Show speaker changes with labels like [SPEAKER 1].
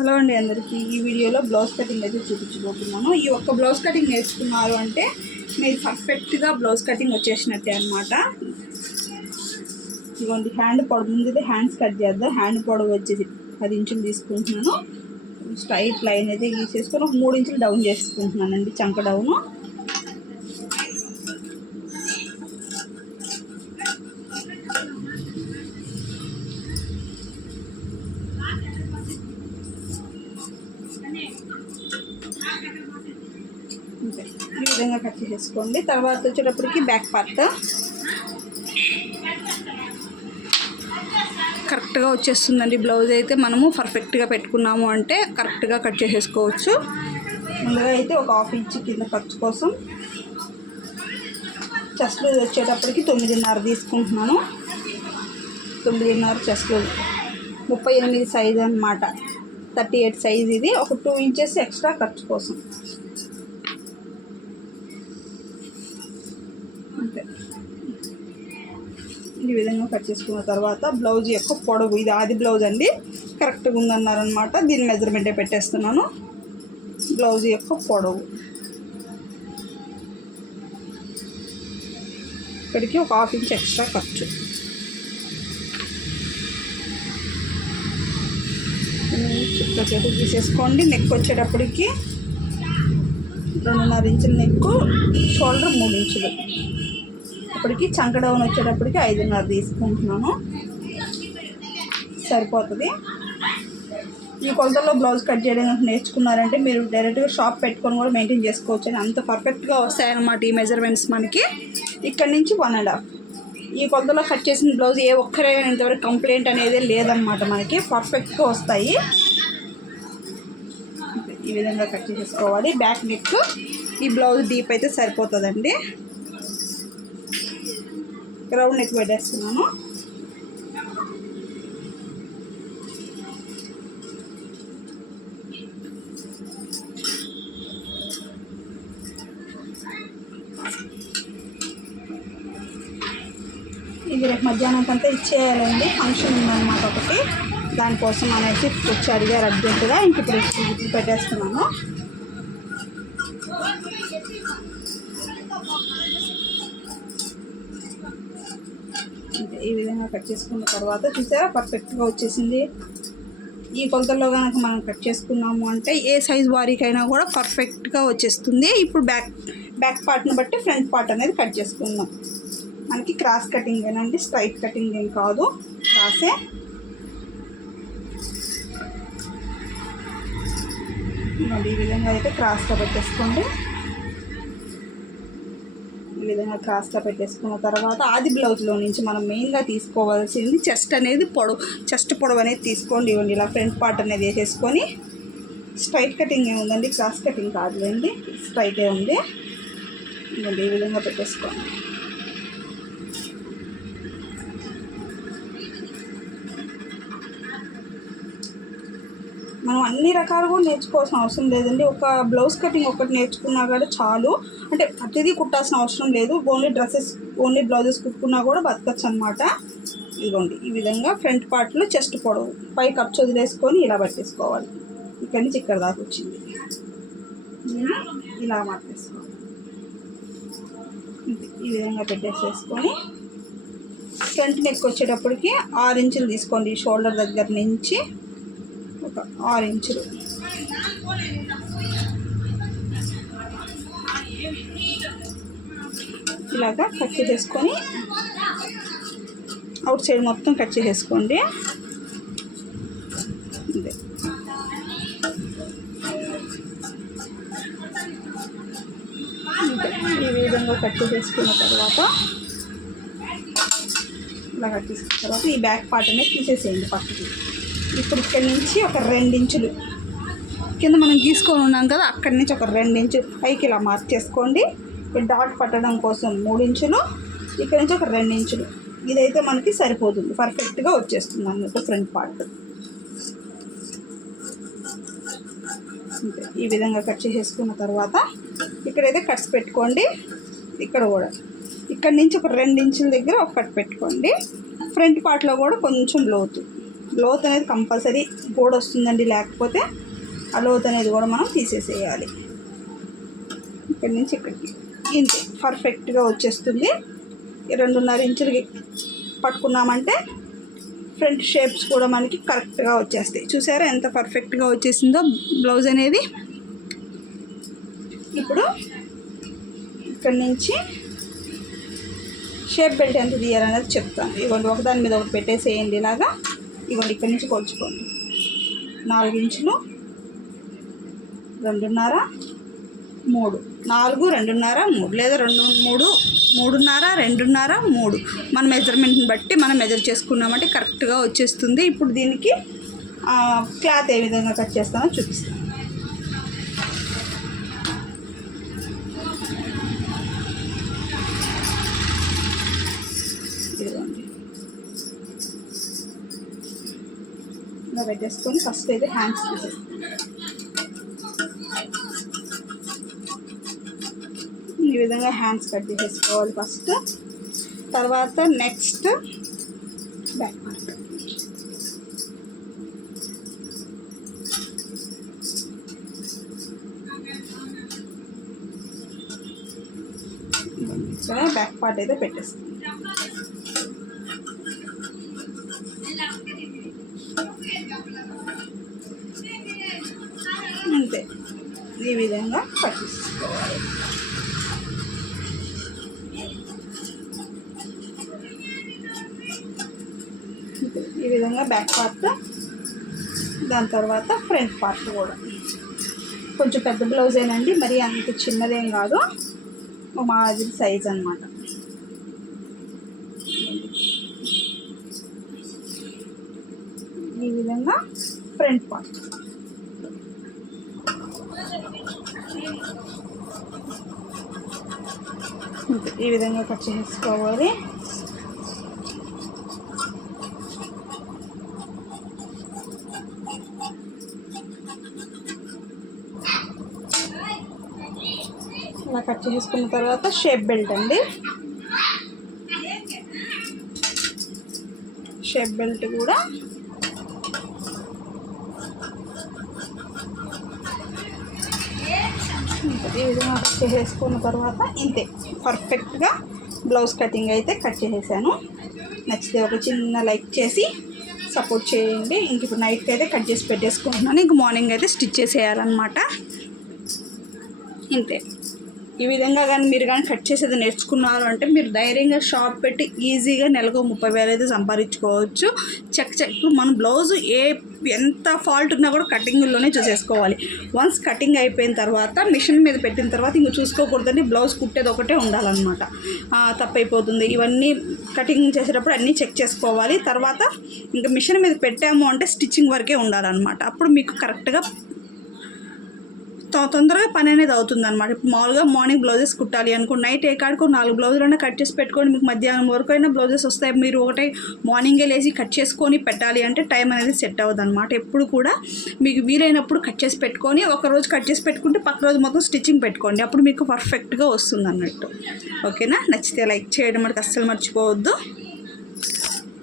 [SPEAKER 1] Hello అండి అందరికీ. ఈ వీడియోలో బ్లౌజ్ కటింగ్ అయితే చూపించబోతున్నాను. ఈ ఒక్క బ్లౌజ్ కటింగ్ నేర్చుకున్నారు అంటే మీరు పర్ఫెక్ట్గా బ్లౌజ్ కటింగ్ వచ్చేసినట్టే అనమాట ఇదిగోండి హ్యాండ్ పొడవు ముందు హ్యాండ్స్ కట్ చేద్దాం. హ్యాండ్ పొడవు వచ్చేసి పది ఇంచులు తీసుకుంటున్నాను. స్ట్రైట్ లైన్ అయితే గీసేసుకొని ఒక మూడు ఇంచులు డౌన్ చేసుకుంటున్నానండి చంక డౌను. ఈ విధంగా కట్ చేసేసుకోండి తర్వాత వచ్చేటప్పటికి బ్యాక్ పార్ట్ కరెక్ట్గా వచ్చేస్తుందండి బ్లౌజ్ అయితే. మనము పర్ఫెక్ట్గా పెట్టుకున్నాము అంటే కరెక్ట్గా కట్ చేసేసుకోవచ్చు. ముందుగా అయితే ఒక హాఫ్ ఇంచ్ కింద ఖర్చు కోసం చెస్ట్ లూజ్ వచ్చేటప్పటికి తొమ్మిదిన్నర తీసుకుంటున్నాను. తొమ్మిదిన్నర చెస్ట్ లూజ్ ముప్పై ఎనిమిది సైజ్ అనమాట థర్టీ ఎయిట్ సైజ్ ఇది. ఒక టూ ఇంచెస్ ఎక్స్ట్రా ఖర్చు కోసం. అంతే. ఈ విధంగా కట్ చేసుకున్న తర్వాత బ్లౌజ్ యొక్క పొడవు ఇది ఆది బ్లౌజ్ అండి. కరెక్ట్గా ఉందన్నారనమాట దీని మెజర్మెంటే పెట్టేస్తున్నాను. బ్లౌజ్ యొక్క పొడవు. ఇక్కడికి ఒక హాఫ్ ఇంచ్ ఎక్స్ట్రా ఖర్చు. చుక్క చేతి తీసేసుకోండి. నెక్ వచ్చేటప్పటికి రెండున్నర ఇంచుల నెక్కు షోల్డర్ మూడు ఇంచులు. ఇప్పటికి చంక డౌన్ వచ్చేటప్పటికి ఐదున్నర తీసుకుంటున్నాను. సరిపోతుంది. ఈ కొలతల్లో బ్లౌజ్ కట్ చేయడం నేర్చుకున్నారంటే మీరు డైరెక్ట్గా షాప్ పెట్టుకొని కూడా మెయింటైన్ చేసుకోవచ్చు అని అంత పర్ఫెక్ట్గా వస్తాయన్నమాట ఈ మెజర్మెంట్స్ మనకి. ఇక్కడ నుంచి వన్ అండ్ హాఫ్. ఈ కొలతలో కట్ చేసిన బ్లౌజ్ ఏ ఒక్కరే ఇంతవరకు కంప్లైంట్ అనేది లేదనమాట మనకి. పర్ఫెక్ట్గా వస్తాయి. ఈ విధంగా కట్ చేసేసుకోవాలి బ్యాక్ నెక్ ఈ బ్లౌజ్ డీప్ అయితే సరిపోతుందండి. రౌండ్ నెక్ పెట్టేస్తున్నాను. ఇది రేపు మధ్యాహ్నంకంతా ఇచ్చేయాలండి. ఫంక్షన్ ఉందన్నమాట ఒకటి. దానికోసం అనేసి వచ్చి అడిగారు అర్జెంటుగా ఇంక ఇప్పుడు ఇప్పుడు పెట్టేస్తున్నాను. ఈ విధంగా కట్ చేసుకున్న తర్వాత చూసారా? పర్ఫెక్ట్గా వచ్చేసింది. ఈ కొలతల్లో కనుక మనం కట్ చేసుకున్నాము అంటే ఏ సైజ్ వారికైనా కూడా పర్ఫెక్ట్గా వచ్చేస్తుంది. ఇప్పుడు బ్యాక్ బ్యాక్ పార్ట్ని బట్టి ఫ్రంట్ పార్ట్ అనేది కట్ చేసుకుందాం. మనకి క్రాస్ కటింగ్ అండి? స్ట్రైట్ కటింగ్ ఏం కాదు. క్రాసే ఇదిగోండి, ఈ విధంగా అయితే క్రాస్గా పెట్టేసుకోండి. ఈ విధంగా క్రాస్గా పెట్టేసుకున్న తర్వాత ఆది బ్లౌజ్లో నుంచి మనం మెయిన్గా తీసుకోవాల్సింది చెస్ట్ అనేది పొడవు. చెస్ట్ పొడవు అనేది తీసుకోండి. ఇవ్వండి ఇలా ఫ్రంట్ పార్ట్ అనేది వేసేసుకొని. స్ట్రైట్ కటింగ్ ఏముందండి క్రాస్ కటింగ్ కాదులేండి. స్ట్రైటే ఉంది. ఇవ్వండి ఈ విధంగా పెట్టేసుకోండి. మనం అన్ని రకాలు కూడా నేర్చుకోవాల్సిన అవసరం లేదండి. ఒక బ్లౌజ్ కటింగ్ ఒకటి నేర్చుకున్నా కూడా చాలు. అంటే ప్రతిదీ కుట్టాల్సిన అవసరం లేదు. ఓన్లీ డ్రెస్సెస్ ఓన్లీ బ్లౌజెస్ కుట్టుకున్నా కూడా బతకచ్చు అనమాట ఇదిగోండి ఈ విధంగా ఫ్రంట్ పార్ట్లో చెస్ట్ పొడవు పై ఖర్చు వదిలేసుకొని ఇలా పట్టేసుకోవాలి. ఇక్కడి నుంచి ఇక్కడ దాకా వచ్చింది. ఇలా మార్చేసుకోవాలి. ఈ విధంగా పెట్టేసేసుకొని ఫ్రంట్ నెక్ వచ్చేటప్పటికి ఆరు ఇంచులు తీసుకోండి. షోల్డర్ దగ్గర నుంచి ఒక ఆరు ఇంచులు. ఇలాగా కట్ చేసేసుకొని అవుట్ సైడ్ మొత్తం కట్ చేసేసుకోండి. అంతే. ఈ విధంగా కట్ చేసుకున్న తర్వాత ఇలా కట్ చేసుకున్న తర్వాత ఈ బ్యాక్ పార్ట్ అనేది తీసేసేయండి పక్కకి. ఇప్పుడు ఇక్కడి నుంచి ఒక రెండించులు కింద మనం గీసుకొని ఉన్నాం కదా అక్కడి నుంచి ఒక రెండించులు పైకి ఇలా మార్క్ చేసుకోండి. డాట్ పట్టడం కోసం మూడు ఇంచులు ఇక్కడ నుంచి ఒక రెండించులు ఇదైతే మనకి సరిపోతుంది. పర్ఫెక్ట్గా వచ్చేస్తుంది అన్నట్టు ఫ్రంట్ పార్ట్. ఈ విధంగా కట్ చేసేసుకున్న తర్వాత ఇక్కడైతే కట్స్ పెట్టుకోండి. ఇక్కడ కూడా. ఇక్కడ నుంచి ఒక రెండు ఇంచుల దగ్గర ఒక కట్ పెట్టుకోండి. ఫ్రంట్ పార్ట్లో కూడా కొంచెం లోతు. లోత్ అనేది కంపల్సరీ గోడ వస్తుందండి లేకపోతే ఆ లోత్ అనేది కూడా మనం తీసేసేయాలి. ఇక్కడి నుంచి ఇక్కడికి. ఇంతే పర్ఫెక్ట్గా వచ్చేస్తుంది. రెండున్నర ఇంచులకి పట్టుకున్నామంటే ఫ్రంట్ షేప్స్ కూడా మనకి కరెక్ట్గా వచ్చేస్తాయి. చూసారా ఎంత పర్ఫెక్ట్గా వచ్చేసిందో బ్లౌజ్ అనేది? ఇప్పుడు ఇక్కడి నుంచి షేప్ బెల్ట్ ఎంత తీయాలనేది చెప్తాను. ఇవ్వండి ఒకదాని మీద ఒకటి పెట్టేసేయండి ఇలాగా. ఇవ్వండి ఇక్కడి నుంచి కొలుచుకోండి. నాలుగు ఇంచులు రెండున్నర మూడు. నాలుగు రెండున్నర మూడు. లేదా రెండు మూడు మూడున్నర రెండున్నర మూడు. మన మెజర్మెంట్ని బట్టి మనం మెజర్ చేసుకున్నామంటే కరెక్ట్గా వచ్చేస్తుంది. ఇప్పుడు దీనికి క్లాత్ ఏ విధంగా కట్ చేస్తానో చూపిస్తాను. ఇలా పెట్టేసుకొని ఫస్ట్ అయితే హ్యాండ్స్ ఈ విధంగా హ్యాండ్స్ కట్ చేసేసుకోవాలి ఫస్ట్ తర్వాత నెక్స్ట్ బ్యాక్ పార్ట్ ఇక్కడ బ్యాక్ పార్ట్ అయితే పెట్టేస్తాం అంతే. ఈ విధంగా పట్టించుకోవాలి. ఈ విధంగా బ్యాక్ పార్ట్ దాని తర్వాత ఫ్రంట్ పార్ట్ కూడా. కొంచెం పెద్ద బ్లౌజ్ ఏనండి మరి అంత చిన్నదేం కాదు. ఒక మాదిరి సైజ్ అనమాట ఈ విధంగా ఫ్రంట్ పార్ట్ ఇంతే. ఈ విధంగా కట్ చేసుకోవాలి. ఇలా కట్ చేసుకున్న తర్వాత షేప్ బెల్ట్ అండి. షేప్ బెల్ట్ కూడా ఈ విధంగా కట్ చేసేసుకున్న తర్వాత ఇంతే. పర్ఫెక్ట్గా బ్లౌజ్ కటింగ్ అయితే కట్ చేసేసాను. నచ్చితే ఒక చిన్న లైక్ చేసి సపోర్ట్ చేయండి. ఇంక ఇప్పుడు నైట్కి అయితే కట్ చేసి పెట్టేసుకుంటున్నాను. ఇంక మార్నింగ్ అయితే స్టిచ్ చేసేయాలన్నమాట. ఇంతే. ఈ విధంగా కానీ మీరు కానీ కట్ చేసేది నేర్చుకున్నారు అంటే మీరు ధైర్యంగా షాప్ పెట్టి ఈజీగా నెలకు ముప్పై వేలు అయితే సంపాదించుకోవచ్చు. Check check. ఇప్పుడు మన బ్లౌజ్ ఏ ఎంత ఫాల్ట్ ఉన్నా కూడా కటింగ్లోనే చూసేసుకోవాలి. వన్స్ కటింగ్ అయిపోయిన తర్వాత మిషన్ మీద పెట్టిన తర్వాత ఇంక చూసుకోకూడదండి. బ్లౌజ్ కుట్టేది ఒకటే ఉండాలన్నమాట. తప్పైపోతుంది. ఇవన్నీ కటింగ్ చేసేటప్పుడు అన్నీ చెక్ చేసుకోవాలి. తర్వాత ఇంకా మిషన్ మీద పెట్టాము అంటే స్టిచ్చింగ్ వరకే ఉండాలన్నమాట. అప్పుడు మీకు కరెక్ట్గా తొందరగా పని అనేది అవుతుంది అనమాట ఇప్పుడు మామూలుగా మార్నింగ్ బ్లౌజెస్ కుట్టాలి అనుకో నైట్ ఏ కాడుకో నాలుగు బ్లౌజులైనా కట్ చేసి పెట్టుకొని మీకు మధ్యాహ్నం వరకు అయినా బ్లౌజెస్ వస్తాయి. మీరు ఒకటే మార్నింగే లేచి కట్ చేసుకొని పెట్టాలి అంటే టైం అనేది సెట్ అవ్వదు అనమాట ఎప్పుడు కూడా మీకు వీలైనప్పుడు కట్ చేసి పెట్టుకొని ఒక రోజు కట్ చేసి పెట్టుకుంటే పక్క రోజు మొత్తం స్టిచ్చింగ్ పెట్టుకోండి. అప్పుడు మీకు పర్ఫెక్ట్గా వస్తుంది అన్నట్టు. ఓకేనా? నచ్చితే లైక్ చేయడం మనకు అస్సలు మర్చిపోవద్దు.